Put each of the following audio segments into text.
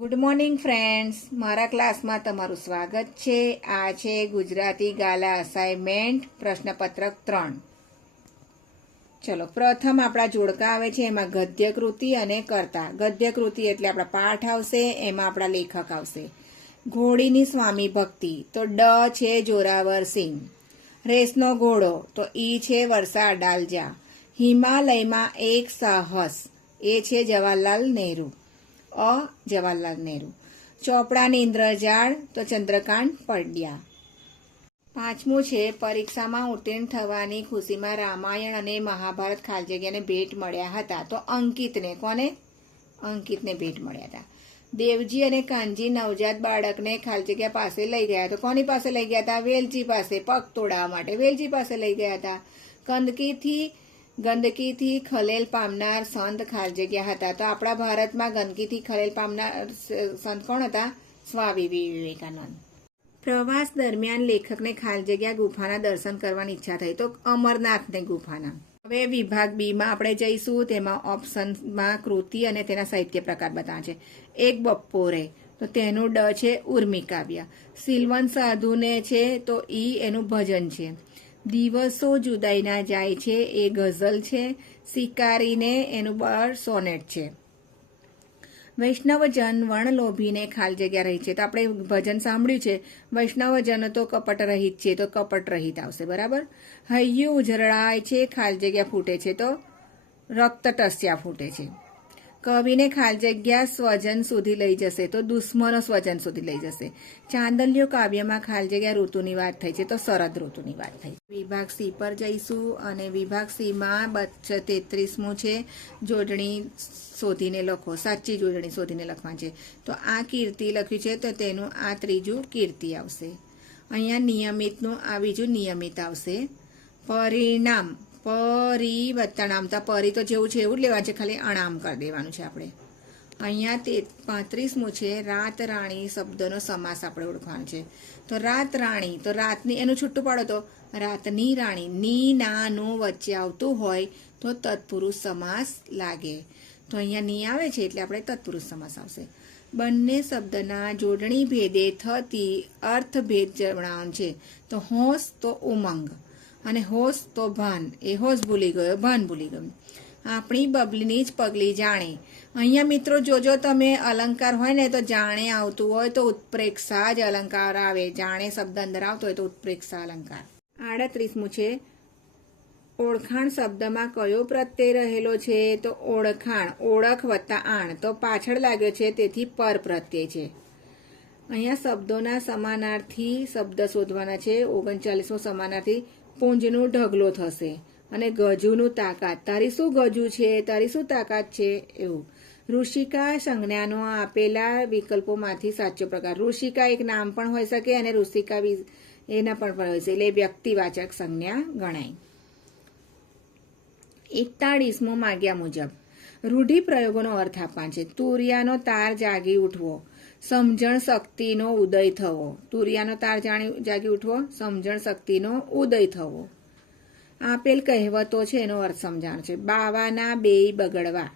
Good morning friends મારા ક્લાસમાં તમારું સ્વાગત છે. આ છે ગુજરાતી ગાલા અસાઇનમેન્ટ પ્રશ્નપત્રક ત્રણ. ચલો, પ્રથમ આપણા જોડકા આવે છે, એમાં ગદ્ય કૃતિ અને કર્તા. ગદ્ય કૃતિ એટલે આપણા પાઠ આવશે, એમાં આપણા લેખક આવશે. ઘોડીની સ્વામી ભક્તિ. તો ડ છે જોરાવર સિંહ. રેસનો ઘોડો. તો ઈ છે વર્ષા અડાલજા. હિમાલયમાં એક સાહસ. એ છે જવાહરલાલ નહેરુ. અ જવાહરલાલ નહેરુ. ચોપડાની ઇન્દ્રજાળ તો ચંદ્રકાંત પડ્યા. પાંચમું છે, પરીક્ષામાં ઉત્તીર્ણ થવાની ખુશીમાં રામાયણ અને મહાભારત ખાલી જગ્યાને ભેટ મળ્યા હતા. તો અંકિતને કોને? અંકિતને ભેટ મળ્યા હતા. દેવજી અને કાનજી નવજાત બાળકને ખાલી જગ્યા પાસે લઈ ગયા તો કોની પાસે લઈ ગયા હતા? વેલજી પાસે. પગ તોડાવવા માટે વેલજી પાસે લઈ ગયા હતા. ગંદકીથી ગંદકીથી ખલેલ પામનાર સંત ખાલી જગ્યા હતા. તો આપણા ભારતમાં ગંદકીથી ખલેલ પામનાર સંત કોણ હતા? સ્વામી વિવેકાનંદ. પ્રવાસ દરમિયાન લેખકને ખાલી જગ્યા ગુફાના દર્શન કરવાની ઈચ્છા થઈ. તો અમરનાથને ગુફાના. હવે વિભાગ બીમાં આપણે જઈશું. તેમાં ઓપ્શનમાં કૃતિ અને તેના સાહિત્ય પ્રકાર બતાવે છે. એક બપોરે. તો તેનું ડ છે ઉર્મિકાવ્ય. સિલવન સાધુને છે તો ઈ એનું ભજન છે. દિવસો જુદાઈના જાય છે, એ ગઝલ છે, શિકારીને એનું બળ સોનેટ છે. વૈષ્ણવજન વણલોભીને લોભીને ખાલી જગ્યા રહી છે. તો આપણે ભજન સાંભળ્યું છે, વૈષ્ણવજન તો કપટ રહિત છે, તો કપટ રહિત આવશે, બરાબર? હૈયું ઉજરડાય છે, ખાલી જગ્યા ફૂટે છે, તો રક્ત ટસ્યા ફૂટે છે. કવિને ખાલી જગ્યા સ્વજન સુધી લઈ જશે, તો દુશ્મનો સ્વજન સુધી લઈ જશે. ચાંદલિયો કાવ્યમાં ખાલી જગ્યા ઋતુની વાત થઈ છે, તો શરદ ઋતુની વાત થઈ વિભાગ સી પર જઈશું અને વિભાગ સીમાં માં તેત્રીસમું છે, જોડણી શોધીને લખો, સાચી જોડણી શોધીને લખવાની છે. તો આ કીર્તિ લખ્યું છે, તો તેનું આ ત્રીજું કીર્તિ આવશે. અહીંયા નિયમિતનું આ બીજું નિયમિત આવશે. પરિણામ પરી વત્તા નામ તો પરી તો જેવું છે એવું જ લેવાનું છે, ખાલી અણામ કરી દેવાનું છે આપણે. અહીંયા તે પાંત્રીસમું છે, રાત રાણી શબ્દનો સમાસ આપણે ઓળખવાનો છે. તો રાત રાણી, તો રાતની, એનું છૂટું પાડો તો. રાતની રાણી, ની નાનું વચ્ચે આવતું હોય તો તત્પુરુષ સમાસ લાગે. તો અહીંયા ની આવે છે એટલે આપણે તત્પુરુષ સમાસ આવશે. બંને શબ્દના જોડણી ભેદે થતી અર્થભેદ જણાવ છે. તો હોંશ, તો ઉમંગ. અને હોશ તો ભાન. એ હોશ ભૂલી ગયો ભાન ભૂલી ગયો. આપણી બબલીની જ પગલી જાણે. અહીંયા મિત્રો, જોજો તમે અલંકાર હોય ને તો જાણે આવતું હોય તો ઉત્પ્રેક્ષા જ અલંકાર આવે. જાણે શબ્દ અંદર આવતો હોય તો ઉત્પ્રેક્ષા અલંકાર. આડત્રીસમું છે, ઓળખાણ શબ્દમાં કયો પ્રત્યય રહેલો છે? તો ઓળખાણ, ઓળખ વત્તા આણ. તો પાછળ લાગ્યો છે, તેથી પર પ્રત્યય છે. અહીંયા શબ્દોના સમાનાર્થી શબ્દ શોધવાના છે. ઓગણચાલીસમો સમાનાર્થી પુંજનું ઢગલો થશે અને ગજુનું તાકાત. તારી શું ગજુ છે? તારી શું તાકાત છે? એવું. ઋષિકા સંજ્ઞાનો આપેલા વિકલ્પોમાંથી સાચો પ્રકાર. ઋષિકા એક નામ પણ હોઈ શકે અને ઋષિકા એના પણ પણ હોય છે એટલે વ્યક્તિવાચક સંજ્ઞા ગણાય. એકતાળીસમો માગ્યા મુજબ. રૂઢિપ્રયોગોનો અર્થ આપવાનો છે. તુરિયાનો તાર જાગી ઉઠવો. સમજણ શક્તિનો ઉદય થવો. તુરિયાનો તાર જાણી જાગી ઉઠવો. સમજણ શક્તિનો ઉદય થવો. આપેલ કહેવતો છે એનો અર્થ સમજાણ છે. બાવાના બેય બગડવા.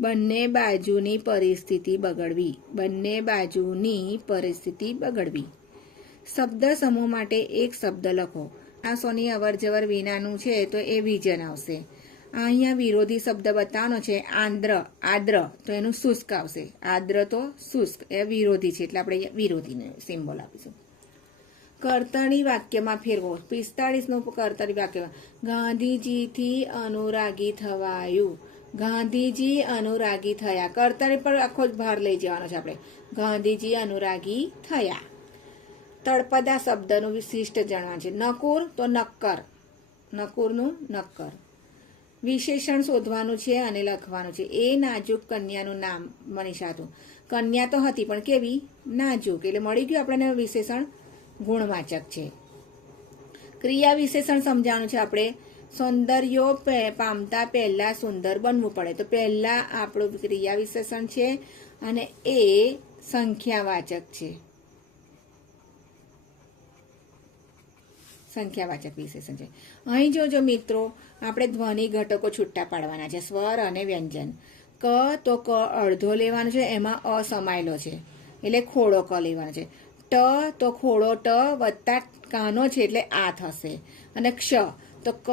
બંને બાજુની પરિસ્થિતિ બગડવી. બંને બાજુની પરિસ્થિતિ બગડવી. શબ્દ સમૂહ માટે એક શબ્દ લખો. આ સોની અવર જવર વિનાનું છે તો એ વિજન આવશે. અહીંયા વિરોધી શબ્દ બતાવવાનો છે, આંદ્ર, આદ્ર, તો એનું શુષ્ક આવશે. આદ્ર તો શુષ્ક, એ વિરોધી છે, એટલે આપણે વિરોધીને સિમ્બોલ આપીશું. કર્તરી વાક્યમાં ફેરવો. પિસ્તાળીસનું કર્તરી વાક્ય. ગાંધીજીથી અનુરાગી થવાયું. ગાંધીજી અનુરાગી થયા. કર્તરી પર આખો જ ભાર લઈ જવાનો છે આપણે. ગાંધીજી અનુરાગી થયા. તળપદા શબ્દનું વિશિષ્ટ જાણવાનું છે. નકુર તો નક્કર. નકુરનું નક્કર. વિશેષણ શોધવાનું છે અને લખવાનું છે. એ નાજુક કન્યાનું નામ મનીષા હતું. કન્યા તો હતી, પણ કેવી? નાજુક. એટલે મળી ગયું આપણને વિશેષણ ગુણવાચક છે. ક્રિયા વિશેષણ સમજાવવાનું છે આપણે. સૌંદર્યો પામતા પહેલા સુંદર બનવું પડે. તો પહેલા આપણું ક્રિયા વિશેષણ છે અને એ સંખ્યાવાચક છે. સંખ્યાવાચક વિશેષણ છે. અહીં જોજો મિત્રો આપણે ધ્વનિ ઘટકો છૂટા પાડવાના છે, સ્વર અને વ્યંજન. ક તો ક અડધો લેવાનો છે, એમાં અ સમાયેલો છે. એટલે ખોડો ક લેવાનો છે. ટ તો ખોડો ટ વત્તા કાનો છે, એટલે આ થશે. અને ક્ષ તો ક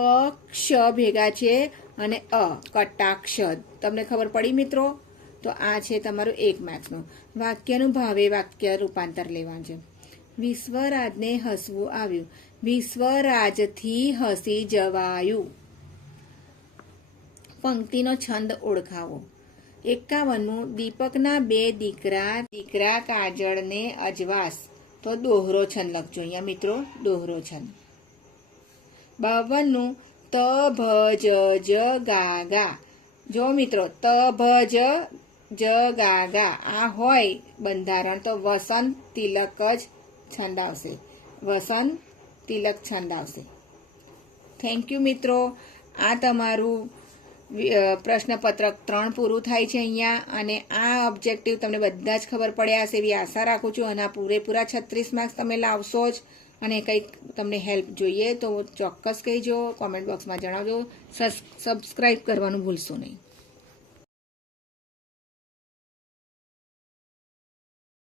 ક્ષ ભેગા છે અને અ કટાક્ષ. તમને ખબર પડી મિત્રો? તો આ છે તમારું એક માર્ક્સનું. વાક્યનું ભાવે વાક્ય રૂપાંતર લેવાનું છે. વિશ્વરાજને હસવું આવ્યું. વિશ્વરાજથી હસી જવાયું. પંક્તિનો છંદ ઓળખાવો. એકાવનમું, દીપકના બે દીકરા દીકરા કાજળને અજવાસ. તો દોહરો છંદ લખજો અહીંયા મિત્રો, દોહરો છંદ. બાવનનું ત ભ જ ગા ગા. જો મિત્રો, ત ભ જ જ ગા ગા. આ હોય બંધારણ, તો વસંત તિલક જ છંદ આવશે. વસંત તિલક છંદ આવશે. થેન્ક યુ મિત્રો. આ તમારું પ્રશ્નપત્રક ત્રણ પૂરું થાય છે અહીંયા અને આ ઓબ્જેક્ટિવ તમને બધા જ ખબર પડ્યા હશે એવી આશા રાખું છું અને આ પૂરેપૂરા છત્રીસ માર્ક્સ તમે લાવશો જ અને કંઈક તમને હેલ્પ જોઈએ તો ચોક્કસ કહેજો કોમેન્ટ બોક્સમાં જણાવજો. સબસ્ક્રાઈબ કરવાનું ભૂલશો નહીં.